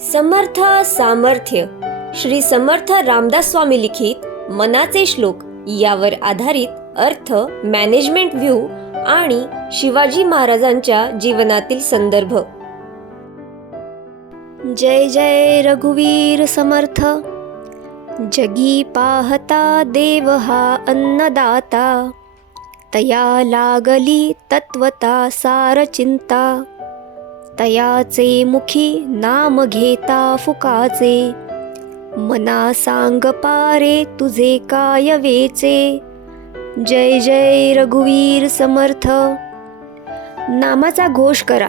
समर्थ सामर्थ्य श्री समर्थ रामदास स्वामी लिखित मनाचे श्लोक यावर आधारित अर्थ, मॅनेजमेंट व्ह्यू आणि शिवाजी महाराजांच्या जीवनातील संदर्भ. जय जय रघुवीर समर्थ. जगी पाहता देव हा अन्नदाता, तया लागली तत्वता सार चिंता. तयाचे मुखी नाम घेता फुकाचे, मना सांग पारे तुझे काय वेचे. जय जय रघुवीर समर्थ. नामाचा घोष करा,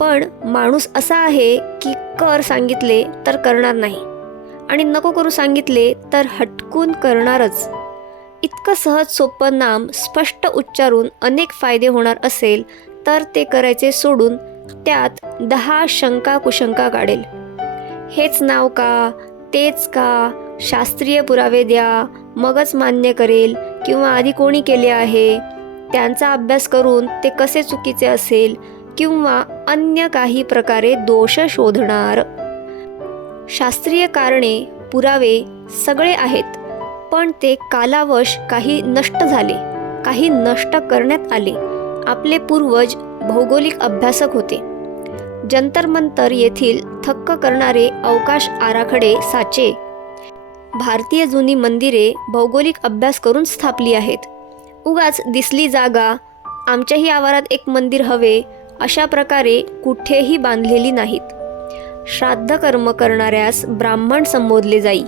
पण माणूस असा आहे की कर सांगितले तर करणार नाही आणि नको करू सांगितले तर हटकून करणारच. इतकं सहज सोपं नाम स्पष्ट उच्चारून अनेक फायदे होणार असेल तर ते करायचे सोडून त्यात 10 शंका कुशंका काढेल. हेच नाव का, तेच का, शास्त्रीय पुरावे द्या मगच मान्य करेल, किंवा आधी कोणी केले आहे त्यांचा अभ्यास करून ते कसे चुकीचे असेल, किंवा अन्य काही प्रकारे दोष शोधणार. शास्त्रीय कारणे पुरावे सगळे आहेत, पण ते कालावश काही नष्ट झाले, काही नष्ट करण्यात आले. आपले पूर्वज भौगोलिक अभ्यासक होते. जंतर मंतर येथील थक्क करणारे अवकाश आराखडे साचे. भारतीय जुनी मंदिरे भौगोलिक अभ्यास करून स्थापली आहेत. उगाच दिसली जागा, आमच्याही आवारात एक मंदिर हवे अशा प्रकारे कुठेही बांधलेली नाहीत. श्राद्ध कर्म करणाऱ्यास ब्राह्मण संबोधले जाई.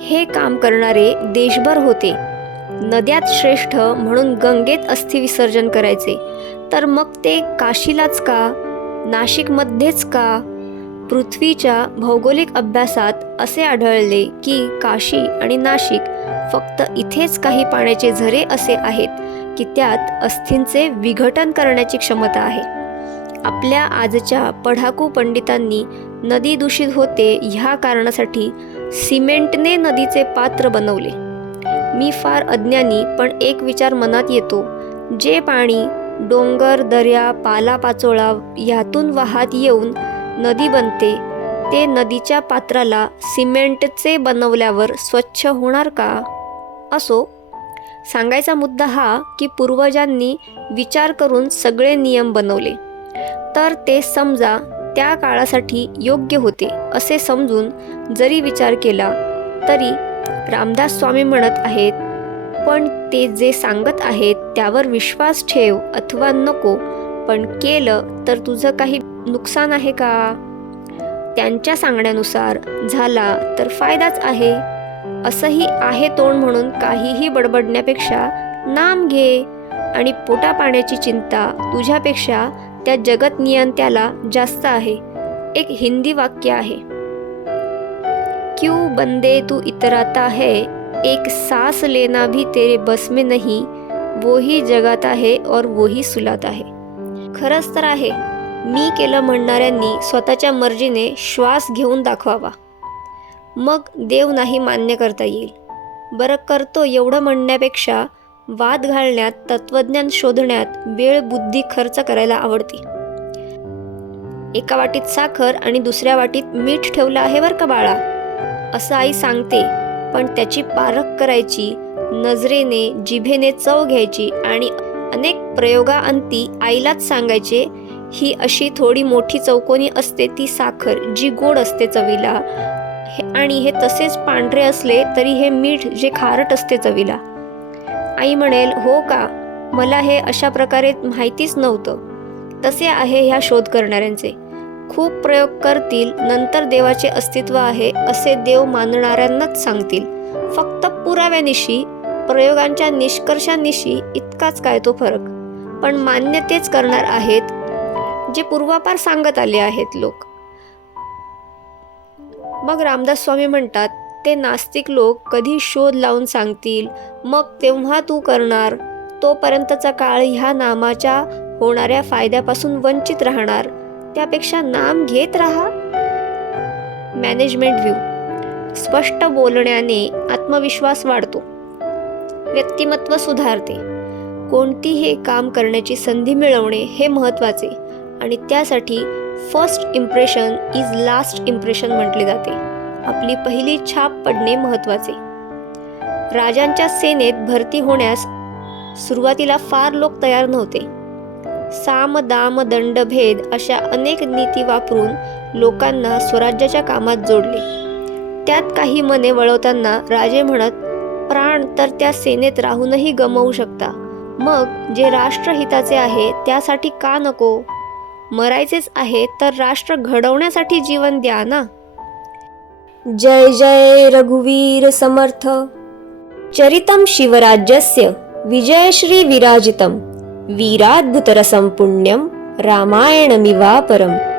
हे काम करणारे देशभर होते. नद्यात श्रेष्ठ म्हणून गंगेत अस्थि विसर्जन करायचे, तर मग ते काशीलाच का, नाशिकमध्येच का? पृथ्वीच्या भौगोलिक अभ्यासात असे आढळले की काशी आणि नाशिक फक्त इथेच काही पाण्याचे झरे असे आहेत की त्यात अस्थींचे विघटन करण्याची क्षमता आहे. आपल्या आजच्या पढाकू पंडितांनी नदी दूषित होते ह्या कारणासाठी सिमेंटने नदीचे पात्र बनवले. मी फार अज्ञानी, पण एक विचार मनात येतो. जे पाणी डोंगर, दर्या, पालापाचोळा ह्यातून वाहत येऊन नदी बनते, ते नदीच्या पात्राला सिमेंटचे बनवल्यावर स्वच्छ होणार का? असो, सांगायचा मुद्दा हा की पूर्वजांनी विचार करून सगळे नियम बनवले, तर ते समजा त्या काळासाठी योग्य होते असे समजून जरी विचार केला तरी रामदास स्वामी म्हणत आहेत, पण ते जे सांगत आहेत त्यावर विश्वास ठेव अथवा नको, पण केलं तर तुझं काही नुकसान आहे का? त्यांच्या सांगण्यानुसार झाला तर फायदाच आहे. असंही आहे तोंड म्हणून काहीही बडबडण्यापेक्षा नाम घे, आणि पोटा पाण्याची चिंता तुझ्यापेक्षा त्या जगत नियंत्याला जास्त आहे. एक हिंदी वाक्य आहे, क्यों बंदे तू इतराता है, एक सांस लेना भी तेरे बस में नहीं, वो ही जगाता है और वो ही सुलाता है. खरंच तर आहे, मी केलं म्हणणाऱ्यांनी स्वतःच्या मर्जीने श्वास घेऊन दाखवावा, मग देव नाही मान्य करता येईल. बरं, करतो एवढं म्हणण्यापेक्षा वाद घालण्यात, तत्वज्ञान शोधण्यात वेळ बुद्धी खर्च करायला आवडते. एका वाटीत साखर आणि दुसऱ्या वाटीत मीठ ठेवलं आहे बरं का बाळा, असं आई सांगते, पण त्याची पारख करायची, नजरेने जिभेने चव घ्यायची आणि अनेक प्रयोगाअंती आईलाच सांगायचे, ही अशी थोडी मोठी चौकोनी असते ती साखर जी गोड असते चवीला, आणि हे तसेच पांढरे असले तरी हे मीठ जे खारट असते चवीला. आई म्हणेल, हो का, मला हे अशा प्रकारे माहितीच नव्हतं. तसे आहे ह्या शोध करणाऱ्यांचे. खूप प्रयोग करतील, नंतर देवाचे अस्तित्व आहे असे देव मानणाऱ्यांनाच सांगतील. फक्त पुराव्यानिशी, प्रयोगांच्या निष्कर्षांनिशी इतकाच काय तो फरक, पण मान्य तेच करणार आहेत जे पूर्वापार सांगत आले आहेत लोक. मग रामदास स्वामी म्हणतात, ते नास्तिक लोक कधी शोध लावून सांगतील, मग तेव्हा तू करणार. तोपर्यंतचा काळ ह्या नामाच्या होणाऱ्या फायद्यापासून वंचित राहणार. त्यापेक्षा नाम घेत राहा. Management view. स्पष्ट बोलण्याने आत्मविश्वास वाढतो, व्यक्तिमत्व सुधारते. कोणतीही काम करण्याची संधी मिळवणे हे महत्त्वाचे, आणि त्यासाठी first impression is last impression म्हटले जाते. आपली पहिली छाप पडणे महत्त्वाचे. राजांच्या सेनेत भरती होण्यास सुरुवातीला फार लोक तयार नव्हते. साम दाम दंड भेद अशा अनेक नीती वापरून लोकांना स्वराज्याच्या कामात जोडले. त्यात काही मने वळवताना राजे म्हणत, प्राण तर त्या सेनेत राहूनही गमावू शकता, मग जे राष्ट्रहिताचे आहे त्यासाठी का नको? मरायचेच आहे तर राष्ट्र घडवण्यासाठी जीवन द्या ना. जय जय रघुवीर समर्थ. चरितं शिवराज्यस्य विजयश्री विराजितं वीराद्भुतरसं पुण्यं रामायणमिवापरम्.